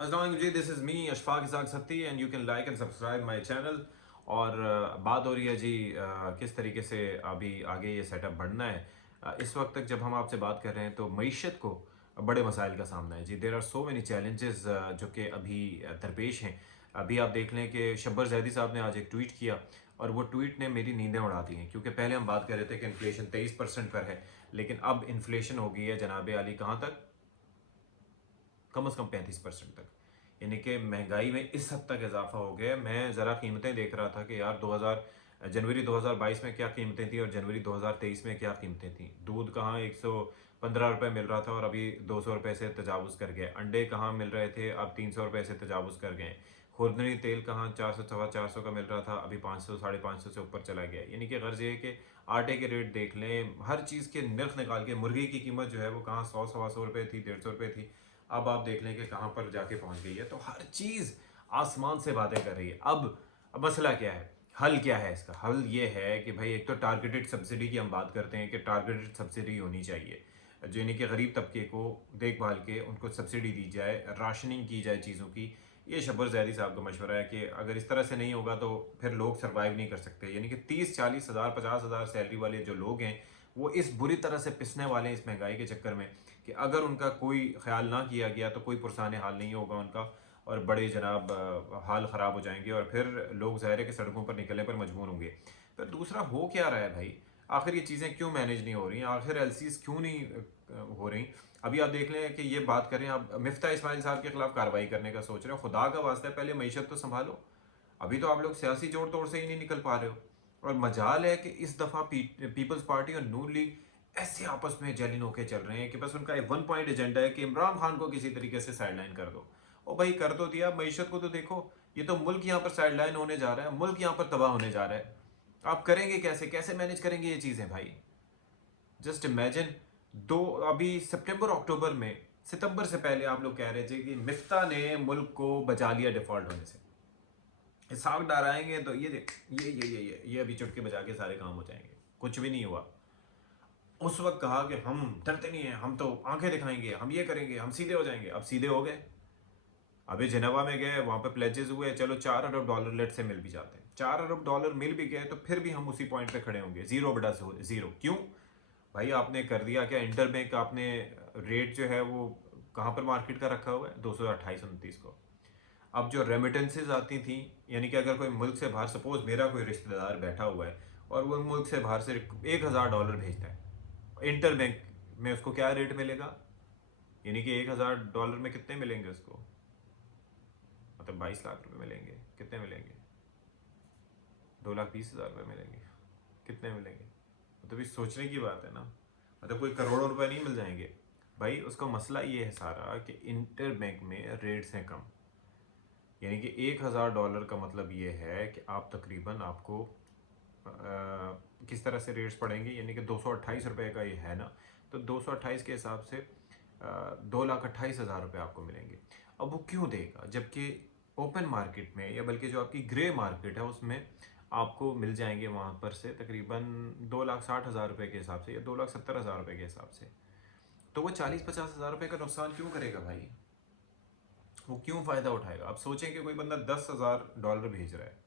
अस्सलाम वालेकुम जी, this is me Ashfaq Isaq Satti and you can like and subscribe my channel. और बात हो रही है जी किस तरीके से अभी आगे ये सेटअप बढ़ना है। इस वक्त तक जब हम आपसे बात कर रहे हैं तो मईशत को बड़े मसाइल का सामना है जी। There are so many challenges जो कि अभी दरपेश हैं। अभी आप देख लें कि शब्बर जैदी साहब ने आज एक ट्वीट किया और वो ट्वीट ने मेरी नींदें उड़ा दी हैं, क्योंकि पहले हम बात कर रहे थे कि इन्फ्लेशन 23% पर है, लेकिन अब इन्फ्लेशन हो गई है जनाब आली कहाँ तक, कम से कम 35% तक। यानी कि महंगाई में इस हद तक इजाफा हो गया। मैं ज़रा कीमतें देख रहा था कि यार 2000 जनवरी 2022 में क्या कीमतें थी और जनवरी 2023 में क्या कीमतें थी। दूध कहाँ 115 रुपये मिल रहा था और अभी 200 रुपये से तजावुज़ कर गए। अंडे कहाँ मिल रहे थे, अब 300 रुपये से तजावुज़ कर गए। खुरदनी तेल कहाँ 400 450 का मिल रहा था, अभी 500 550 से ऊपर चला गया। यानी कि गर्ज ये है कि आटे के रेट देख लें, हर चीज़ के नर्ख निकाल के, मुर्गी की कीमत जो है वो कहाँ 100 सवा सौ रुपये थी, 150 रुपये थी, अब आप देख लें कि कहाँ पर जाके पहुंच गई है। तो हर चीज़ आसमान से बातें कर रही है। अब मसला क्या है, हल क्या है इसका? हल ये है कि भाई एक तो टारगेटेड सब्सिडी की हम बात करते हैं कि टारगेटेड सब्सिडी होनी चाहिए, जो यानी कि गरीब तबके को देखभाल के उनको सब्सिडी दी जाए, राशनिंग की जाए चीज़ों की। ये शब्बर जैदी साहब का मशवरा है कि अगर इस तरह से नहीं होगा तो फिर लोग सर्वाइव नहीं कर सकते। यानी कि 30 40 हज़ार 50 हज़ार सैलरी वाले जो लोग हैं वो इस बुरी तरह से पिसने वाले हैं इस महंगाई के चक्कर में कि अगर उनका कोई ख्याल ना किया गया तो कोई पुरसाने हाल नहीं होगा उनका, और बड़े जनाब हाल ख़राब हो जाएंगे और फिर लोग ज़ाहिर है कि सड़कों पर निकलने पर मजबूर होंगे। फिर दूसरा हो क्या रहा है भाई, आखिर ये चीज़ें क्यों मैनेज नहीं हो रही, आखिर एलसीज क्यों नहीं हो रही। अभी आप देख लें कि ये बात करें, आप मिफ्ता इस्माइल साहब के खिलाफ कार्रवाई करने का सोच रहे हो। खुदा का वास्ता है पहले मीशत तो संभालो। अभी तो आप लोग सियासी जोड़ तोड़ से ही नहीं निकल पा रहे हो। और मजाल है कि इस दफ़ा पीपल्स पार्टी और नून लीग ऐसे आपस में जैलिन होके चल रहे हैं कि बस उनका एक वन पॉइंट एजेंडा है कि इमरान खान को किसी तरीके से साइडलाइन कर दो। ओ भाई कर दो दिया, मीशत को तो देखो। ये तो मुल्क यहाँ पर साइडलाइन होने जा रहा है, मुल्क यहाँ पर तबाह होने जा रहा है। आप करेंगे कैसे, कैसे मैनेज करेंगे ये चीज़ें भाई? जस्ट इमेजिन, दो अभी सितंबर अक्टूबर में, सितंबर से पहले आप लोग कह रहे थे कि मिफ्ता ने मुल्क को बचा लिया डिफॉल्ट होने से, साग डराएंगे तो ये अभी चुटके बजा के सारे काम हो जाएंगे। कुछ भी नहीं हुआ। उस वक्त कहा कि हम डरते नहीं हैं, हम तो आंखें दिखाएंगे, हम ये करेंगे, हम सीधे हो जाएंगे। अब सीधे हो गए। अभी जिनेवा में गए, वहां पे प्लेजेस हुए, चलो $4 अरब लेट से मिल भी जाते हैं, $4 अरब मिल भी गए तो फिर भी हम उसी पॉइंट पे खड़े होंगे, जीरो बटा जीरो। क्यों भाई? आपने कर दिया क्या? इंटर बैंक आपने रेट जो है वो कहाँ पर मार्केट का रखा हुआ है? 228-29 को। अब जो रेमिटेंसेज आती थी, यानी कि अगर कोई मुल्क से बाहर, सपोज मेरा कोई रिश्तेदार बैठा हुआ है और वो मुल्क से बाहर से $1000 भेजता है, इंटर बैंक में उसको क्या रेट मिलेगा? यानी कि $1000 में कितने मिलेंगे उसको? मतलब 22 लाख रुपए मिलेंगे। कितने मिलेंगे? 2,20,000 रुपये मिलेंगे। कितने मिलेंगे? मतलब ये सोचने की बात है ना। मतलब कोई करोड़ों रुपए नहीं मिल जाएंगे भाई। उसका मसला ये है सारा कि इंटर बैंक में रेट्स हैं कम। यानी कि $1000 का मतलब ये है कि आप तकरीबन आपको किस तरह से रेट्स पड़ेंगे, यानी कि 228 रुपये का ये है ना, तो 228 के हिसाब से 2,28,000 रुपये आपको मिलेंगे। अब वो क्यों देगा जबकि ओपन मार्केट में, या बल्कि जो आपकी ग्रे मार्केट है उसमें आपको मिल जाएंगे वहाँ पर से तकरीबन 2,60,000 रुपये के हिसाब से या 2,70,000 रुपये के हिसाब से। तो वो 40-50 हज़ार रुपये का नुकसान क्यों करेगा भाई? वो क्यों फ़ायदा उठाएगा? आप सोचें कि कोई बंदा $10,000 भेज रहा है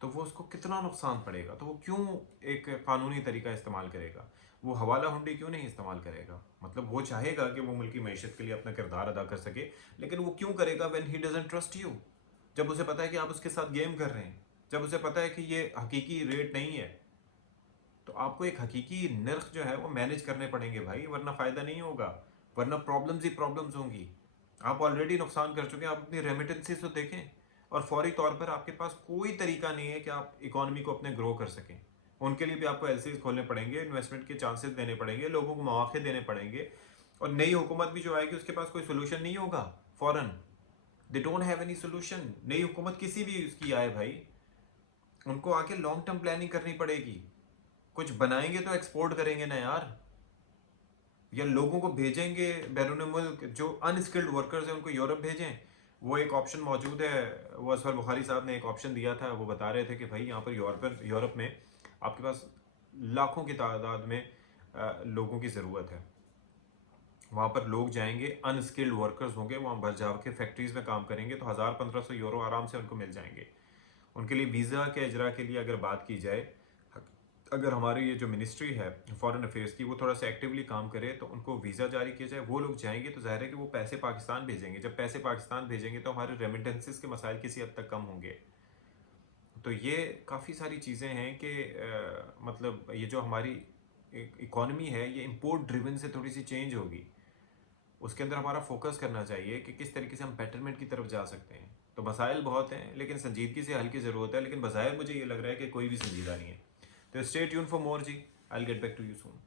तो वो उसको कितना नुकसान पड़ेगा, तो वो क्यों एक कानूनी तरीका इस्तेमाल करेगा? वो हवाला हुंडी क्यों नहीं इस्तेमाल करेगा? मतलब वो चाहेगा कि वो मुल्क की मैशत के लिए अपना किरदार अदा कर सके, लेकिन वो क्यों करेगा when he doesn't trust you? जब उसे पता है कि आप उसके साथ गेम कर रहे हैं, जब उसे पता है कि ये हकीकी रेट नहीं है, तो आपको एक हकीकी नर्ख जो है वो मैनेज करने पड़ेंगे भाई, वरना फ़ायदा नहीं होगा। वरना प्रॉब्लम्स ही प्रॉब्लम्स होंगी। आप ऑलरेडी नुकसान कर चुके हैं, आप अपनी रेमिटेंसीज तो देखें। और फौरी तौर पर आपके पास कोई तरीका नहीं है कि आप इकोनॉमी को अपने ग्रो कर सकें। उनके लिए भी आपको एलसीज खोलने पड़ेंगे, इन्वेस्टमेंट के चांसेस देने पड़ेंगे, लोगों को मौके देने पड़ेंगे। और नई हुकूमत भी जो आएगी उसके पास कोई सोल्यूशन नहीं होगा फौरन। They don't have any solution. नई हुकूमत किसी भी उसकी आए भाई, उनको आके लॉन्ग टर्म प्लानिंग करनी पड़ेगी। कुछ बनाएंगे तो एक्सपोर्ट करेंगे ना यार, या लोगों को भेजेंगे बैरून मुल्क, जो अनस्किल्ड वर्कर्स हैं उनको यूरोप भेजें। वो एक ऑप्शन मौजूद है, वो असफर बुखारी साहब ने एक ऑप्शन दिया था। वो बता रहे थे कि भाई यहाँ पर यूरोप में आपके पास लाखों की तादाद में लोगों की ज़रूरत है। वहाँ पर लोग जाएंगे, अनस्किल्ड वर्कर्स होंगे, वहाँ भर जाके फैक्ट्रीज में काम करेंगे, तो 1000-1500 यूरो आराम से उनको मिल जाएंगे। उनके लिए वीज़ा के इजरा के लिए अगर बात की जाए, अगर हमारी ये जो मिनिस्ट्री है फॉरेन अफेयर्स की वो थोड़ा सा एक्टिवली काम करे तो उनको वीज़ा जारी किया जाए, वो लोग जाएंगे तो जाहिर है कि वो पैसे पाकिस्तान भेजेंगे। जब पैसे पाकिस्तान भेजेंगे तो हमारे रेमिटेंसेस के मसाइल किसी हद तक कम होंगे। तो ये काफ़ी सारी चीज़ें हैं कि मतलब ये जो हमारी इकॉनमी है ये इंपोर्ट ड्रिवन से थोड़ी सी चेंज होगी। उसके अंदर हमारा फोकस करना चाहिए कि किस तरीके से हम बेटरमेंट की तरफ जा सकते हैं। तो मसाइल बहुत हैं लेकिन संजीदगी से हल की ज़रूरत है, लेकिन बज़ाहिर मुझे ये लग रहा है कि कोई भी संजीदा नहीं है। तो स्टे ट्यून फॉर मोर जी, I will get back to you soon.